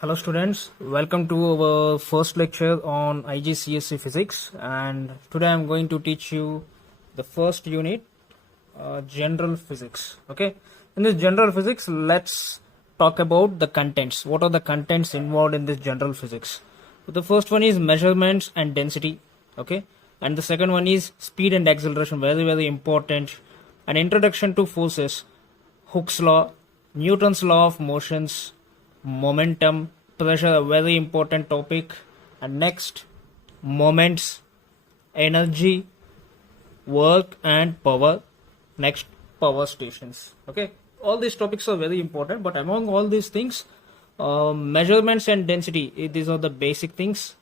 Hello students, welcome to our first lecture on IGCSE physics, and today I am going to teach you the first unit, general physics. Okay, in this general physics, let's talk about the contents. What are the contents involved in this general physics? So the first one is measurements and density. Okay, and the second one is speed and acceleration, very important. An introduction to forces, Hooke's law, Newton's law of motions, momentum, pressure, a very important topic. And next, moments, energy, work and power. Next, power stations. Okay, all these topics are very important, but among all these things, measurements and density, these are the basic things.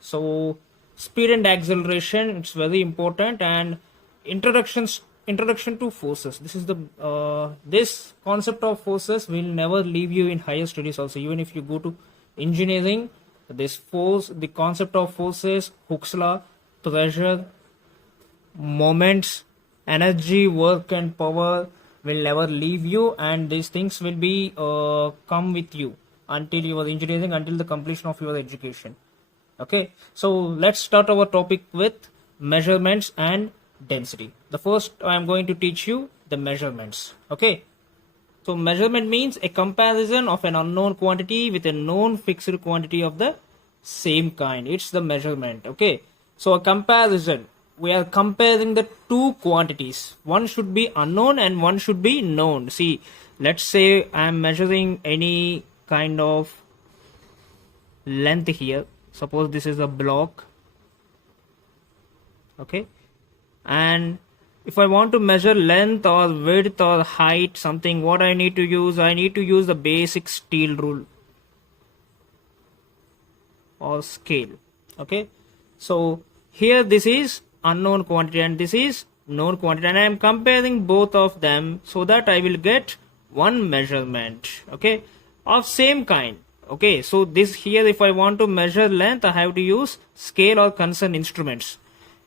So speed and acceleration, it's very important. And introduction to forces, this is the this concept of forces will never leave you in higher studies also. Even if you go to engineering, this force, the concept of forces, Hooke's law, pressure, moments, energy, work and power will never leave you, and these things will be come with you until your engineering, until the completion of your education. Okay, so let's start our topic with measurements and density. The first, I am going to teach you the measurements. Okay, so measurement means a comparison of an unknown quantity with a known fixed quantity of the same kind. It's the measurement. Okay, so a comparison, we are comparing the two quantities. One should be unknown and one should be known. See, let's say I am measuring any kind of length here. Suppose this is a block. Okay, and if I want to measure length or width or height, something, what I need to use? I need to use the basic steel rule or scale. Okay, so here this is unknown quantity and this is known quantity, and I am comparing both of them so that I will get one measurement, okay, of same kind. Okay, so this here, if I want to measure length, I have to use scale or concerned instruments.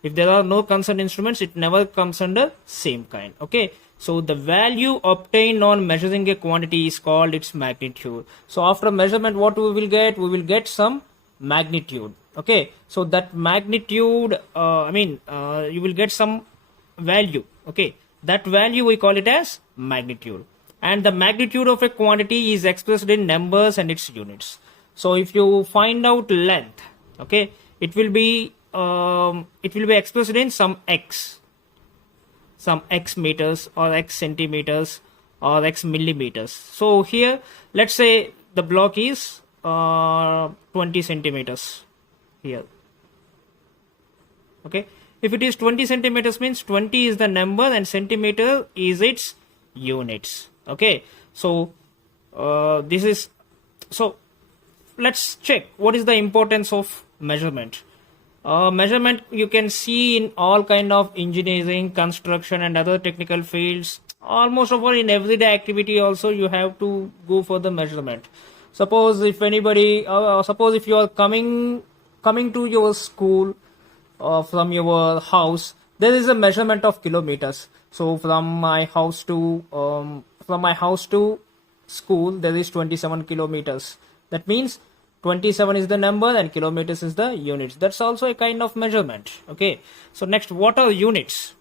If there are no concerned instruments, it never comes under same kind. Okay, so the value obtained on measuring a quantity is called its magnitude. So after measurement, what we will get? We will get some magnitude. Okay, so that magnitude, you will get some value. Okay, that value we call it as magnitude. And the magnitude of a quantity is expressed in numbers and its units. So if you find out length, okay, it will be expressed in some x meters or x centimeters or x millimeters. So here, let's say the block is 20 centimeters here. Okay, if it is 20 centimeters, means 20 is the number and centimeter is its units. Okay, so this is, so let's check what is the importance of measurement. Measurement you can see in all kind of engineering, construction and other technical fields. Almost of all, in everyday activity also you have to go for the measurement. Suppose if anybody, suppose if you are coming to your school from your house, there is a measurement of kilometers. So from my house to school there is 27 kilometers. That means 27 is the number and kilometers is the units. That's also a kind of measurement. Okay, so next, what are units?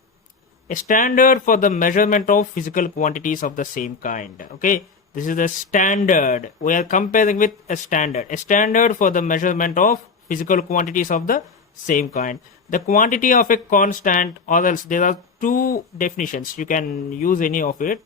A standard for the measurement of physical quantities of the same kind. Okay, this is the standard. We are comparing with a standard for the measurement of physical quantities of the same kind. The quantity of a constant, or else there are two definitions, you can use any of it.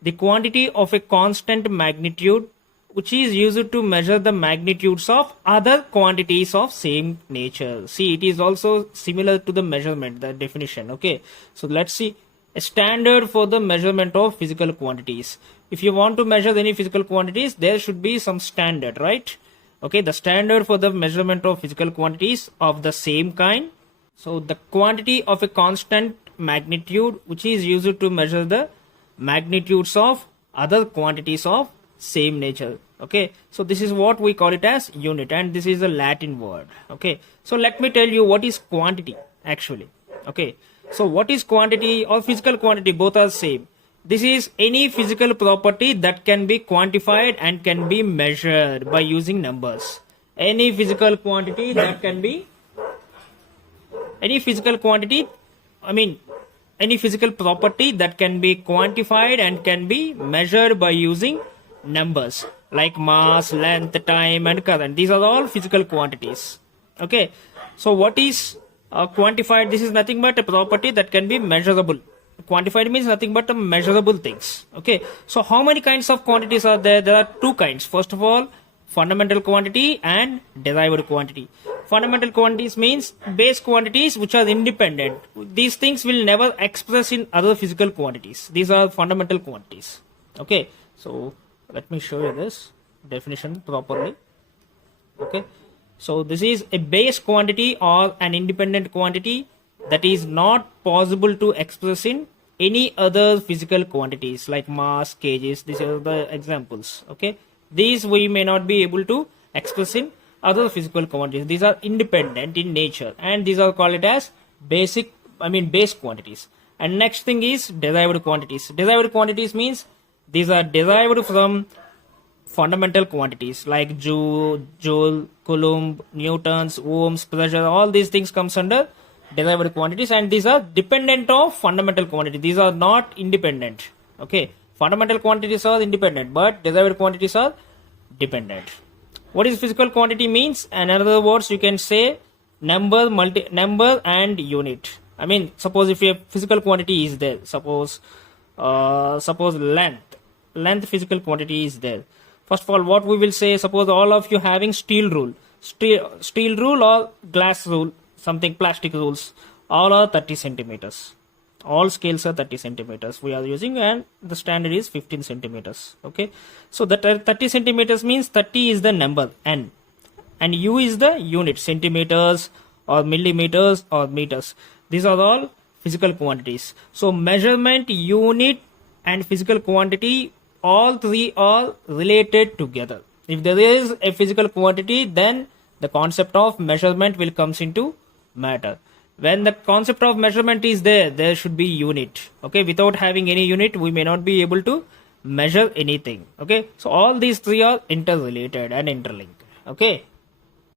The quantity of a constant magnitude, which is used to measure the magnitudes of other quantities of same nature. See, it is also similar to the measurement, the definition. Okay, so let's see. A standard for the measurement of physical quantities. If you want to measure any physical quantities, there should be some standard, right? Okay, the standard for the measurement of physical quantities of the same kind. So the quantity of a constant magnitude, which is used to measure the magnitudes of other quantities of same nature. Okay, so this is what we call it as unit, and this is a Latin word. Okay, so let me tell you what is quantity actually. Okay, so what is quantity or physical quantity? Both are same. This is any physical property that can be quantified and can be measured by using numbers. Any physical quantity that can be, any physical quantity, I mean, any physical property that can be quantified and can be measured by using numbers like mass, length, time, and current. These are all physical quantities. Okay, so what is quantified? This is nothing but a property that can be measurable. Quantified means nothing but measurable things. Okay, so how many kinds of quantities are there? There are two kinds. First of all, fundamental quantity and derived quantity. Fundamental quantities means base quantities which are independent. These things will never express in other physical quantities. These are fundamental quantities. Okay, so let me show you this definition properly. Okay, so this is a base quantity or an independent quantity that is not possible to express in any other physical quantities like mass, kgs. These are the examples. Okay, these we may not be able to express in other physical quantities. These are independent in nature, and these are called it as base quantities. And next thing is derived quantities. Derived quantities means these are derived from fundamental quantities like joule, coulomb, newtons, ohms, pressure. All these things comes under derived quantities, and these are dependent of fundamental quantity. These are not independent. Okay, fundamental quantities are independent, but derived quantities are dependent. What is physical quantity means? In other words, you can say number and unit. I mean, suppose if a physical quantity is there, suppose length physical quantity is there. First of all, what we will say, suppose all of you having steel rule or glass rule, something plastic rules, all are 30 centimeters. All scales are 30 centimeters we are using, and the standard is 15 centimeters. Okay, so that 30 centimeters means 30 is the number n, and u is the unit, centimeters or millimeters or meters. These are all physical quantities. So measurement, unit, and physical quantity, all three are related together. If there is a physical quantity, then the concept of measurement will comes into matter. When the concept of measurement is there, there should be unit. Okay, without having any unit, we may not be able to measure anything. Okay, so all these three are interrelated and interlinked. Okay,